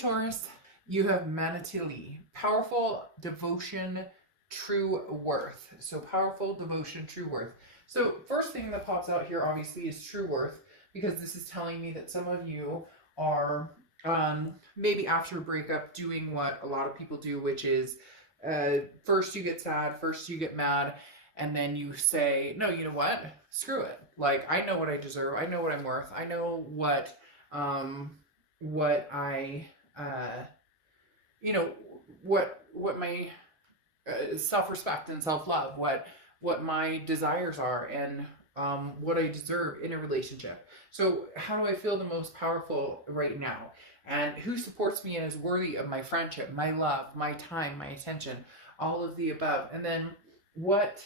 Taurus, you have Manatili, powerful devotion, true worth. So powerful devotion, true worth. So first thing that pops out here obviously is true worth, because this is telling me that some of you are maybe after a breakup doing what a lot of people do, which is first you get sad, first you get mad, and then you say, no, you know what? Screw it. Like, I know what I deserve. I know what I'm worth. I know what I, what my self-respect and self-love, what my desires are, and what I deserve in a relationship. So how do I feel the most powerful right now? And who supports me and is worthy of my friendship, my love, my time, my attention, all of the above. And then what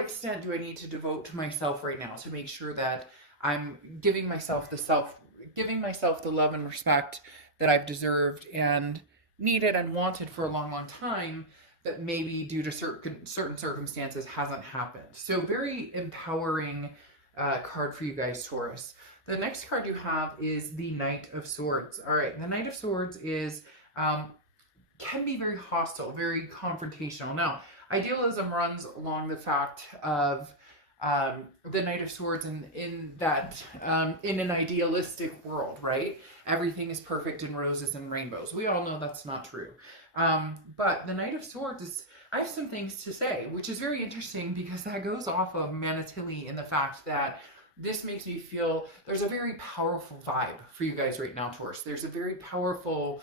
extent do I need to devote to myself right now to make sure that I'm giving myself the love and respect that I've deserved and needed and wanted for a long, long time, that maybe due to certain circumstances hasn't happened. So very empowering card for you guys, Taurus. The next card you have is the Knight of Swords. All right, the Knight of Swords is can be very hostile, very confrontational. Now, idealism runs along the fact of the Knight of Swords in that in an idealistic world, right? Everything is perfect in roses and rainbows. We all know that's not true. But the Knight of Swords is, I have some things to say, which is very interesting because that goes off of Manatili in the fact that this makes me feel there's a very powerful vibe for you guys right now, Taurus. There's a very powerful,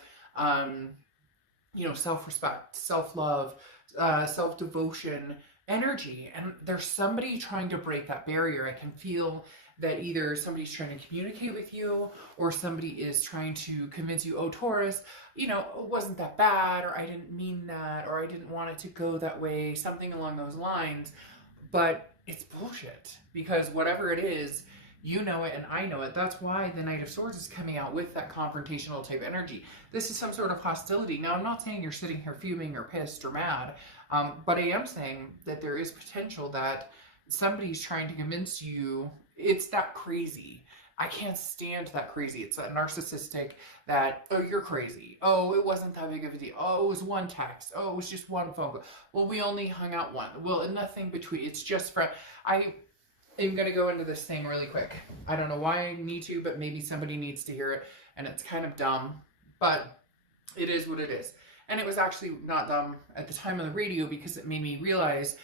self-respect, self-love, self-devotion energy. And there's somebody trying to break that barrier. I can feel that either somebody's trying to communicate with you, or somebody is trying to convince you, oh, Taurus, it wasn't that bad, or I didn't mean that, or I didn't want it to go that way, something along those lines. But it's bullshit, because whatever it is, you know it and I know it. That's why the Knight of Swords is coming out with that confrontational type energy. This is some sort of hostility. Now, I'm not saying you're sitting here fuming or pissed or mad, but I am saying that there is potential that somebody's trying to convince you it's that crazy. I can't stand that crazy. It's a narcissistic that, oh, you're crazy. Oh, it wasn't that big of a deal. Oh, it was one text. Oh, it was just one phone call. Well, we only hung out one. Well, nothing between. It's just for, I'm going to go into this thing really quick. I don't know why I need to, but maybe somebody needs to hear it. And it's kind of dumb, but it is what it is. And it was actually not dumb at the time of the radio, because it made me realize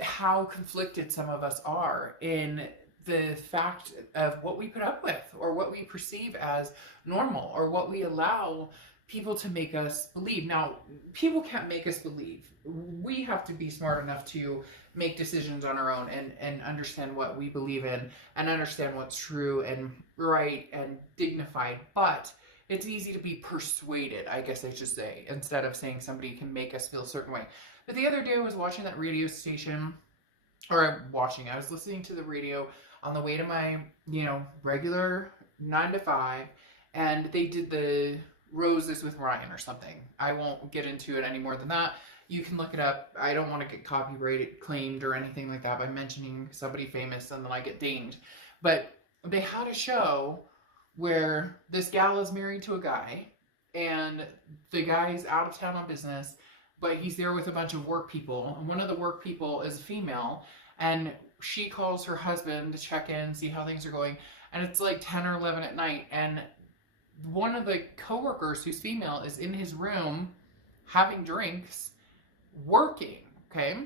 how conflicted some of us are in the fact of what we put up with, or what we perceive as normal, or what we allow people to make us believe. Now, people can't make us believe. We have to be smart enough to make decisions on our own and understand what we believe in, and understand what's true and right and dignified. But it's easy to be persuaded, I guess I should say, instead of saying somebody can make us feel a certain way. But the other day I was watching that radio station, I was listening to the radio on the way to my, regular 9 to 5, and they did the Roses with Ryan or something. I won't get into it any more than that. You can look it up. I don't want to get copyright claimed or anything like that by mentioning somebody famous and then I get dinged. But they had a show where this gal is married to a guy, and the guy's out of town on business, but he's there with a bunch of work people. And one of the work people is a female, and she calls her husband to check in, see how things are going. And it's like 10 or 11 at night. And one of the coworkers, who's female, is in his room having drinks, working. Okay.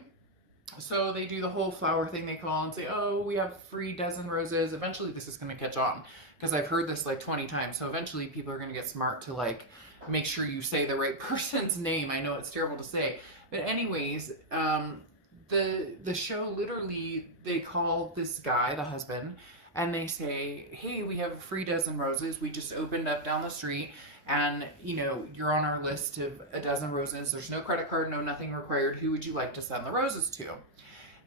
So they do the whole flower thing. They call and say, oh, we have free dozen roses. Eventually this is going to catch on, because I've heard this like 20 times. So eventually people are going to get smart to like make sure you say the right person's name. I know it's terrible to say, but anyways, the show, literally, they call this guy, the husband, and they say, hey, we have a free dozen roses. We just opened up down the street, and, you're on our list of a dozen roses. There's no credit card, no nothing required. Who would you like to send the roses to?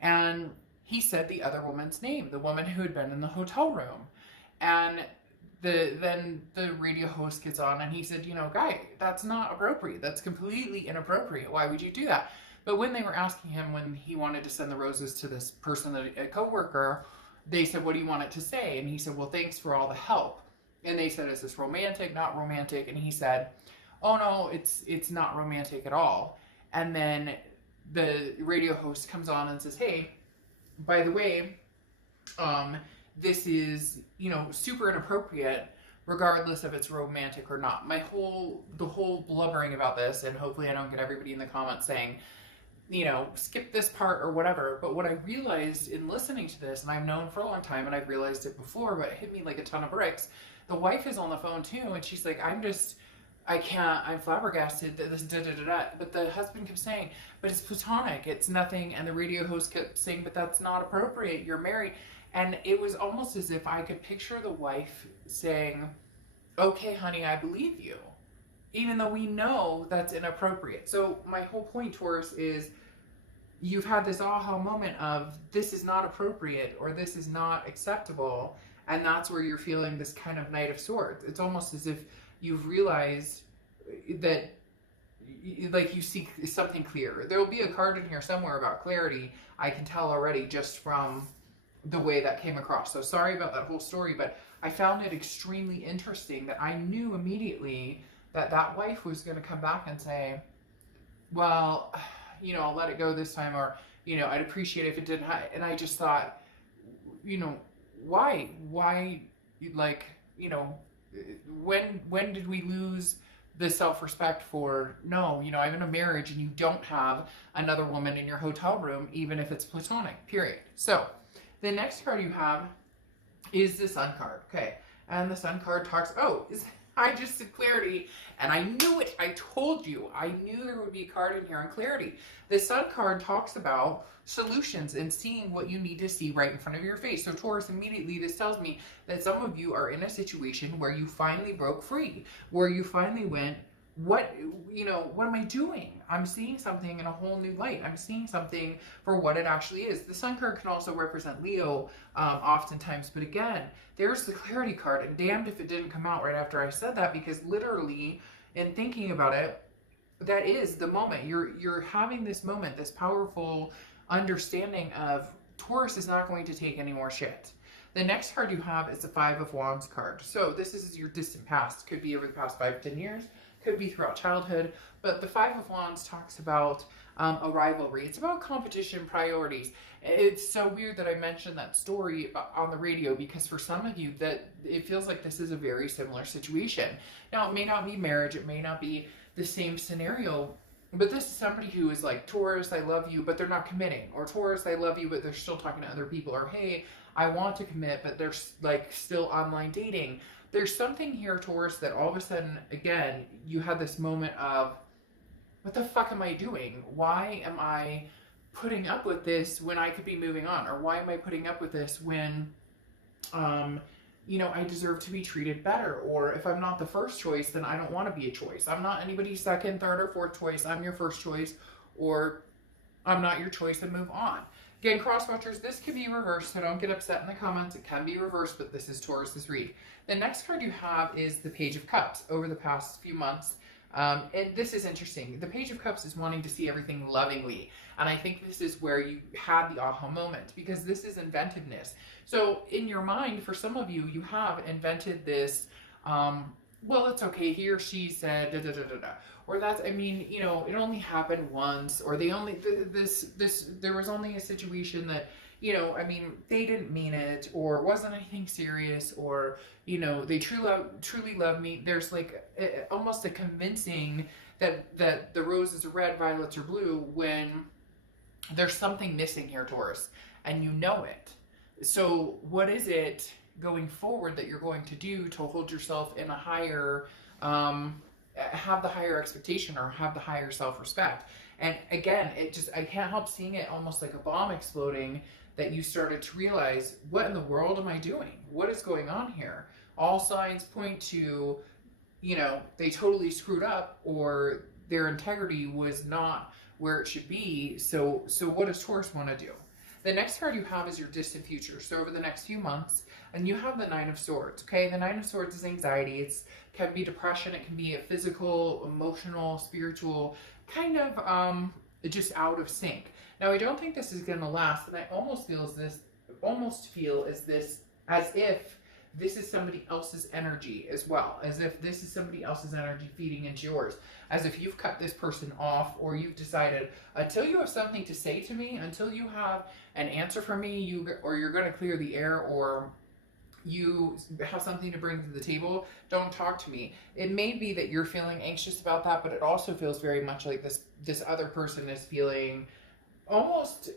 And he said the other woman's name, the woman who had been in the hotel room. And then the radio host gets on, and he said, guy, that's not appropriate. That's completely inappropriate. Why would you do that? But when they were asking him when he wanted to send the roses to this person, a coworker, they said, what do you want it to say? And he said, well, thanks for all the help. And they said, is this romantic, not romantic? And he said, oh no, it's not romantic at all. And then the radio host comes on and says, hey, by the way, this is, you know, super inappropriate regardless if it's romantic or not. The whole blubbering about this, and hopefully I don't get everybody in the comments saying, you know, skip this part or whatever. But what I realized in listening to this, and I've known for a long time, and I've realized it before, but it hit me like a ton of bricks. The wife is on the phone too, and she's like, I'm flabbergasted that this da-da-da-da. But the husband kept saying, but it's platonic, it's nothing. And the radio host kept saying, but that's not appropriate, you're married. And it was almost as if I could picture the wife saying, okay, honey, I believe you, even though we know that's inappropriate. So my whole point, Taurus, is you've had this aha moment of this is not appropriate or this is not acceptable. And that's where you're feeling this kind of Knight of Swords. It's almost as if you've realized that, like, you seek something clear. There will be a card in here somewhere about clarity. I can tell already just from the way that came across. So sorry about that whole story, but I found it extremely interesting that I knew immediately that that wife was going to come back and say, well, you know, I'll let it go this time, or, you know, I'd appreciate it if it didn't. And I just thought, you know, why, like, you know, when did we lose the self-respect for, no, you know, I'm in a marriage and you don't have another woman in your hotel room, even if it's platonic, period. So the next card you have is the Sun card. Okay. And the Sun card talks, I just said clarity, and I knew it. I told you. I knew there would be a card in here on clarity. The Sun card talks about solutions and seeing what you need to see right in front of your face. So Taurus, immediately this tells me that some of you are in a situation where you finally broke free, where you finally went, what am I doing? I'm seeing something in a whole new light. I'm seeing something for what it actually is. The Sun card can also represent Leo oftentimes, but again, there's the clarity card, and damned if it didn't come out right after I said that, because literally in thinking about it, that is the moment. You're having this moment, this powerful understanding of Taurus is not going to take any more shit. The next card you have is the Five of Wands card. So this is your distant past. Could be over the past 5 to 10 years. Could be throughout childhood. But the Five of Wands talks about a rivalry. It's about competition, priorities. It's so weird that I mentioned that story on the radio, because for some of you that it feels like this is a very similar situation. Now, it may not be marriage. It may not be the same scenario. But this is somebody who is like, Taurus, I love you, but they're not committing. Or Taurus, I love you, but they're still talking to other people. Or, hey, I want to commit, but they're like still online dating. There's something here, Taurus, that all of a sudden, again, you had this moment of, what the fuck am I doing? Why am I putting up with this when I could be moving on? Or why am I putting up with this when, you know, I deserve to be treated better? Or if I'm not the first choice, then I don't want to be a choice. I'm not anybody's second, third, or fourth choice. I'm your first choice, or I'm not your choice, and move on. Again, cross-watchers, this can be reversed, so don't get upset in the comments. It can be reversed, but this is Taurus's read. The next card you have is the Page of Cups. Over the past few months, and this is interesting. The Page of Cups is wanting to see everything lovingly, and I think this is where you had the aha moment, because this is inventiveness. So in your mind, for some of you, you have invented this, well, it's okay, he or she said da da da da da. Or that's, I mean, you know, it only happened once, or they only, there was only a situation that, you know, I mean, they didn't mean it, or it wasn't anything serious, or, you know, they truly love me. There's like almost a convincing that the roses are red, violets are blue, when there's something missing here, Taurus, and you know it. So what is it going forward that you're going to do to hold yourself in a higher, have the higher expectation, or have the higher self-respect? And again, I can't help seeing it almost like a bomb exploding, that you started to realize, what in the world am I doing? What is going on here? All signs point to, you know, they totally screwed up, or their integrity was not where it should be. So what does Taurus want to do? The next card you have is your distant future. So over the next few months, and you have the Nine of Swords. Okay, the Nine of Swords is anxiety. It can be depression. It can be a physical, emotional, spiritual, kind of just out of sync. Now, I don't think this is going to last, and I almost feel as if this is somebody else's energy as well, as if this is somebody else's energy feeding into yours, as if you've cut this person off, or you've decided until you have something to say to me, until you have an answer for me, you're going to clear the air, or you have something to bring to the table, don't talk to me. It may be that you're feeling anxious about that, but it also feels very much like this other person is feeling almost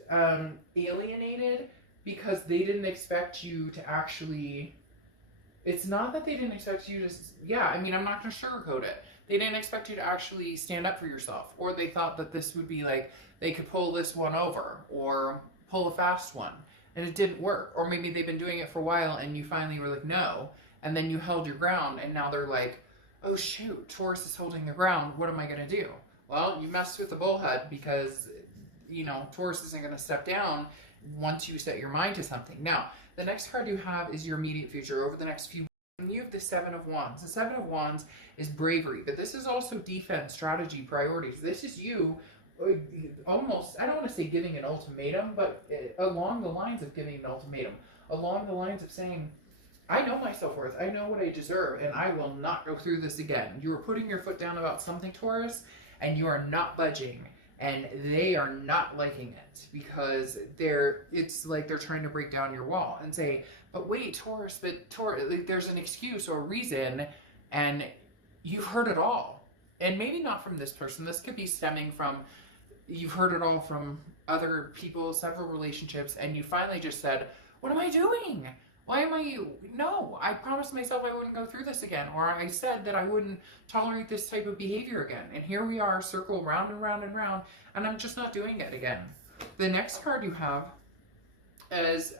alienated, because they didn't expect you to actually, it's not that they didn't expect you to, yeah, I mean, I'm not going to sugarcoat it. They didn't expect you to actually stand up for yourself, or they thought that this would be like, they could pull this one over, or pull a fast one, and it didn't work. Or maybe they've been doing it for a while, and you finally were like, no, and then you held your ground, and now they're like, oh shoot, Taurus is holding the ground, what am I going to do? Well, you messed with the bullhead, because, you know, Taurus isn't going to step down once you set your mind to something. Now, the next card you have is your immediate future over the next few weeks. You have the Seven of Wands. The Seven of Wands is bravery, but this is also defense, strategy, priorities. This is you almost, I don't want to say giving an ultimatum, but along the lines of giving an ultimatum, along the lines of saying, I know my self-worth, I know what I deserve, and I will not go through this again. You are putting your foot down about something, Taurus, and you are not budging. And they are not liking it, because it's like they're trying to break down your wall and say, but wait, Taurus, like, there's an excuse or a reason, and you've heard it all. And maybe not from this person. This could be stemming from, you've heard it all from other people, several relationships, and you finally just said, what am I doing? Why am I, no, I promised myself I wouldn't go through this again. Or I said that I wouldn't tolerate this type of behavior again. And here we are, circle round and round and round, and I'm just not doing it again. The next card you have is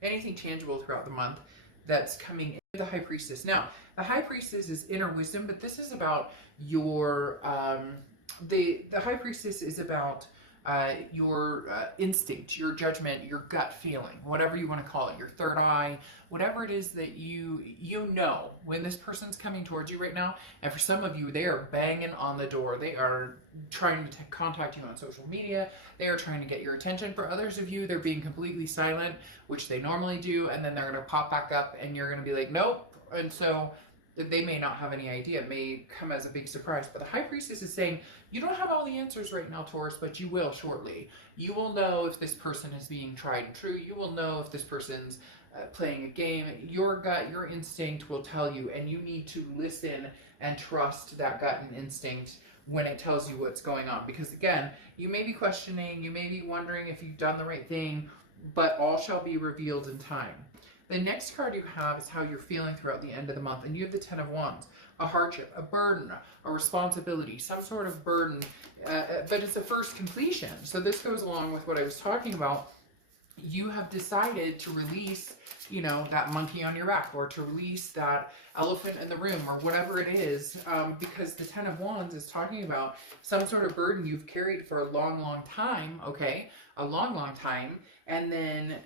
anything tangible throughout the month that's coming in. The High Priestess. Now, the High Priestess is inner wisdom, but this is about your, the High Priestess is about your instinct, your judgment, your gut feeling, whatever you want to call it, your third eye, whatever it is that you know when this person's coming towards you right now. And for some of you, they are banging on the door. They are trying to contact you on social media. They are trying to get your attention. For others of you, they're being completely silent, which they normally do, and then they're going to pop back up and you're going to be like, nope. And so they may not have any idea. It may come as a big surprise. But the High Priestess is saying, you don't have all the answers right now, Taurus, but you will shortly. You will know if this person is being tried and true. You will know if this person's playing a game. Your gut, your instinct will tell you, and you need to listen and trust that gut and instinct when it tells you what's going on. Because again, you may be questioning, you may be wondering if you've done the right thing, but all shall be revealed in time. The next card you have is how you're feeling throughout the end of the month. And you have the Ten of Wands, a hardship, a burden, a responsibility, some sort of burden, but it's a first completion. So this goes along with what I was talking about. You have decided to release, you know, that monkey on your back, or to release that elephant in the room, or whatever it is, because the Ten of Wands is talking about some sort of burden you've carried for a long, long time, okay? A long, long time. And then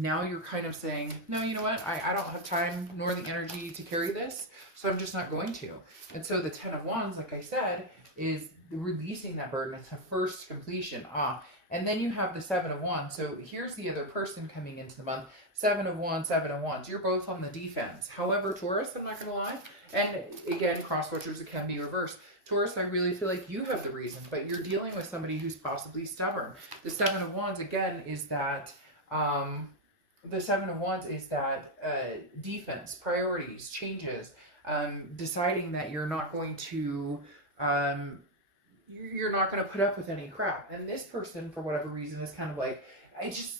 now you're kind of saying, no, you know what? I don't have time nor the energy to carry this, so I'm just not going to. And so the Ten of Wands, like I said, is releasing that burden. It's a first completion. And then you have the Seven of Wands. So here's the other person coming into the month. Seven of Wands, Seven of Wands. You're both on the defense. However, Taurus, I'm not going to lie, and again, cross watchers, it can be reversed. Taurus, I really feel like you have the reason, but you're dealing with somebody who's possibly stubborn. The Seven of Wands, again, is that, defense, priorities, changes, deciding that you're not going to, you're not going to put up with any crap. And this person, for whatever reason, is kind of like,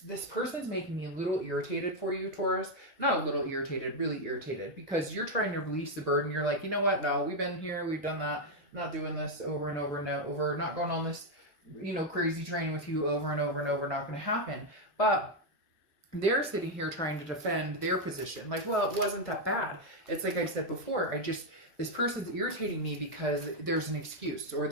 this person's making me a little irritated for you, Taurus. Not a little irritated, really irritated, because you're trying to release the burden. You're like, you know what? No, we've been here, we've done that. Not doing this over and over and over, not going on this, you know, crazy train with you over and over and over, not going to happen. But they're sitting here trying to defend their position. Like, well, it wasn't that bad. It's like I said before, this person's irritating me because there's an excuse, or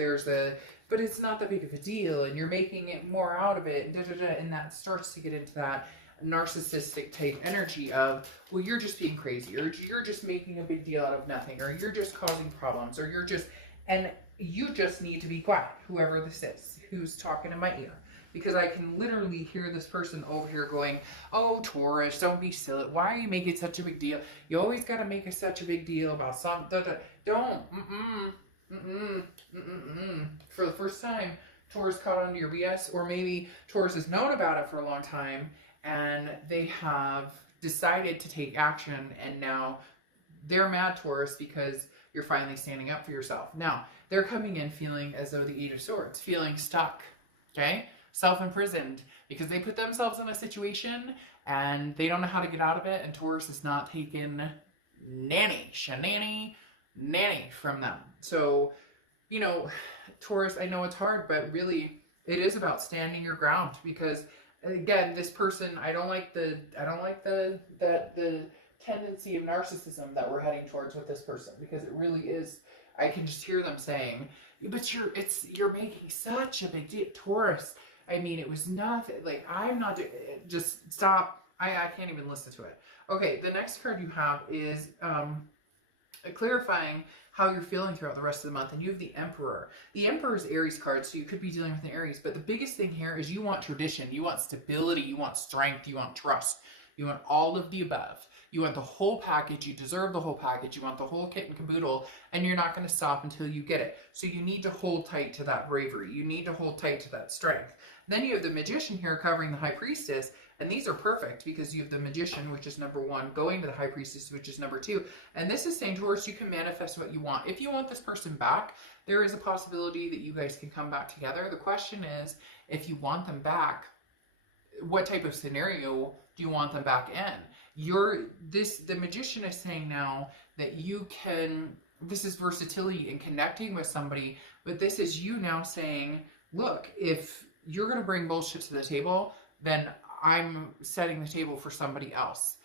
but it's not that big of a deal, and you're making it more out of it, and that starts to get into that narcissistic type energy of, well, you're just being crazy, or you're just making a big deal out of nothing, or you're just causing problems, or and you just need to be quiet, whoever this is who's talking in my ear. because I can literally hear this person over here going, oh, Taurus, don't be silly. Why are you making such a big deal? You always got to make such a big deal about something. Don't. For the first time, Taurus caught on to your BS, or maybe Taurus has known about it for a long time and they have decided to take action, and now they're mad, Taurus, because you're finally standing up for yourself. Now, they're coming in feeling as though the Eight of Swords, feeling stuck, okay? Self-imprisoned, because they put themselves in a situation and they don't know how to get out of it, and Taurus is not taking nanny from them. So, you know, Taurus, I know it's hard, but really it is about standing your ground, because again, this person, I don't like the tendency of narcissism that we're heading towards with this person, because it really is. I can just hear them saying, but you're making such a big deal, Taurus. I mean, it was nothing. Like, I'm not, just stop. I can't even listen to it. Okay, the next card you have is clarifying how you're feeling throughout the rest of the month, and you have the Emperor. The Emperor is Aries card, so you could be dealing with an Aries, but the biggest thing here is you want tradition, you want stability, you want strength, you want trust, you want all of the above. You want the whole package, you deserve the whole package, you want the whole kit and caboodle, and you're not going to stop until you get it. So you need to hold tight to that bravery, you need to hold tight to that strength. Then you have the Magician here covering the High Priestess, and these are perfect because you have the Magician, which is number 1, going to the High Priestess, which is number 2. And this is saying, Taurus, you can manifest what you want. If you want this person back, there is a possibility that you guys can come back together. The question is, if you want them back, what type of scenario do you want them back in? The Magician is saying now that you can, this is versatility in connecting with somebody, but this is you now saying, look, if you're going to bring bullshit to the table, then I'm setting the table for somebody else.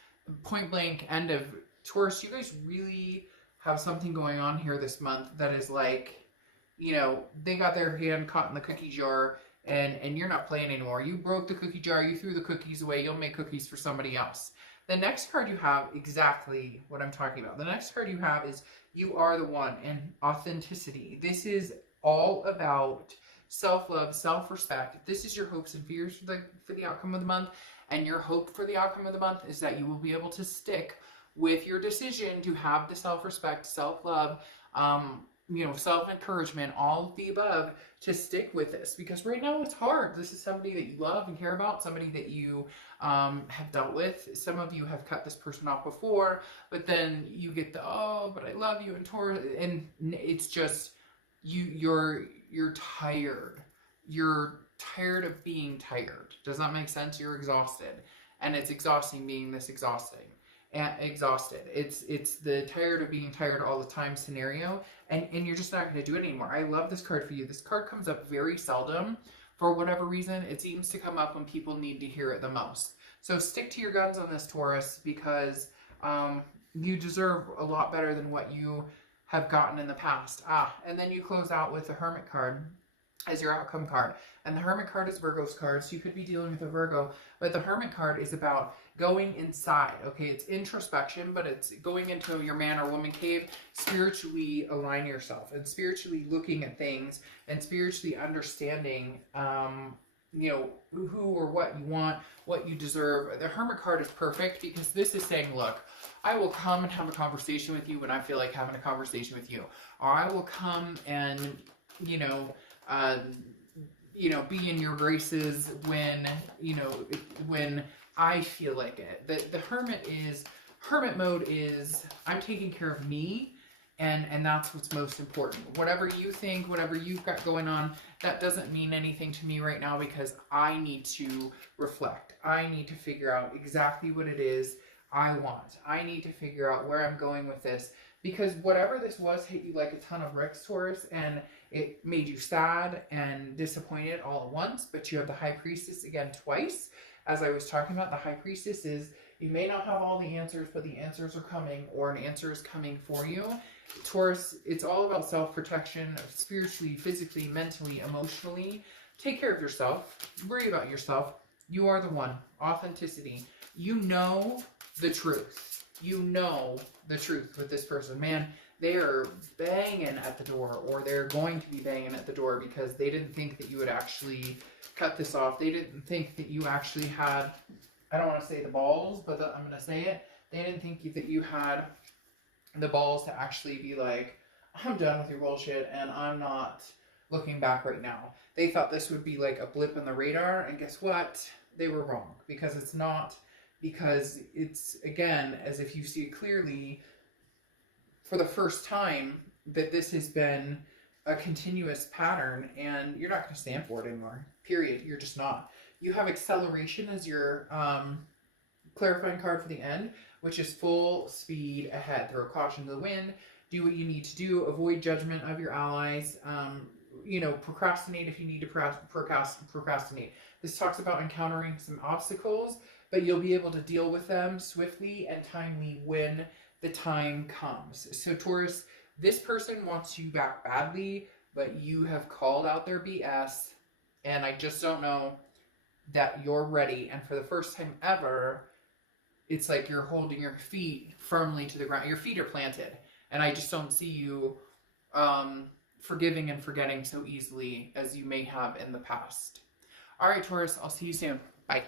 Point blank, end of. Taurus, you guys really have something going on here this month that is like, you know, they got their hand caught in the cookie jar, and you're not playing anymore. You broke the cookie jar, you threw the cookies away, you'll make cookies for somebody else. The next card you have, exactly what I'm talking about. The next card you have is You Are the One, and authenticity. This is all about self-love, self-respect. This is your hopes and fears for the outcome of the month, and your hope for the outcome of the month is that you will be able to stick with your decision to have the self-respect, self-love, you know, self-encouragement, all of the above, to stick with this, because right now it's hard. This is somebody that you love and care about, somebody that you have dealt with. Some of you have cut this person off before, but then you get the, oh, but I love you, and Taurus, and it's just, you're tired. You're tired of being tired. Does that make sense? You're exhausted, and it's exhausting being this exhausting. Exhausted. It's the tired of being tired all the time scenario, and you're just not going to do it anymore. I love this card for you. This card comes up very seldom. For whatever reason, it seems to come up when people need to hear it the most. So stick to your guns on this, Taurus, because you deserve a lot better than what you have gotten in the past. And then you close out with the Hermit card as your outcome card. And the Hermit card is Virgo's card, so you could be dealing with a Virgo. But the Hermit card is about going inside, okay? It's introspection, but it's going into your man or woman cave, spiritually aligning yourself, and spiritually looking at things, and spiritually understanding, you know, who or what you want, what you deserve. The Hermit card is perfect because this is saying, look, I will come and have a conversation with you when I feel like having a conversation with you. Or I will come and, you know, be in your graces when, when I feel like it. The hermit mode is, I'm taking care of me, and that's what's most important. Whatever you think, whatever you've got going on, that doesn't mean anything to me right now, because I need to reflect. I need to figure out exactly what it is I want. I need to figure out where I'm going with this, because whatever this was hit you like a ton of bricks, Taurus, and it made you sad and disappointed all at once. But you have the High Priestess again twice. As I was talking about, the High Priestess is, you may not have all the answers, but the answers are coming, or an answer is coming for you. Taurus, it's all about self-protection, spiritually, physically, mentally, emotionally. Take care of yourself. Worry about yourself. You are the one. Authenticity. You know the truth. You know the truth with this person. Man, they're banging at the door, or they're going to be banging at the door because they didn't think that you would actually cut this off. They didn't think that you actually had, I don't want to say the balls, but I'm going to say it. They didn't think that you had the balls to actually be like, I'm done with your bullshit and I'm not looking back right now. They thought this would be like a blip on the radar, and guess what? They were wrong, because it's not, because it's, again, as if you see it clearly, for the first time, that this has been a continuous pattern, and you're not going to stand for it anymore. Period. You're just not. You have acceleration as your clarifying card for the end, which is full speed ahead. Throw caution to the wind. Do what you need to do. Avoid judgment of your allies. You know, procrastinate if you need to procrastinate. This talks about encountering some obstacles, but you'll be able to deal with them swiftly and timely when the time comes. So Taurus, this person wants you back badly, but you have called out their BS, and I just don't know that you're ready. And for the first time ever, it's like you're holding your feet firmly to the ground. Your feet are planted, and I just don't see you forgiving and forgetting so easily as you may have in the past. All right, Taurus, I'll see you soon. Bye.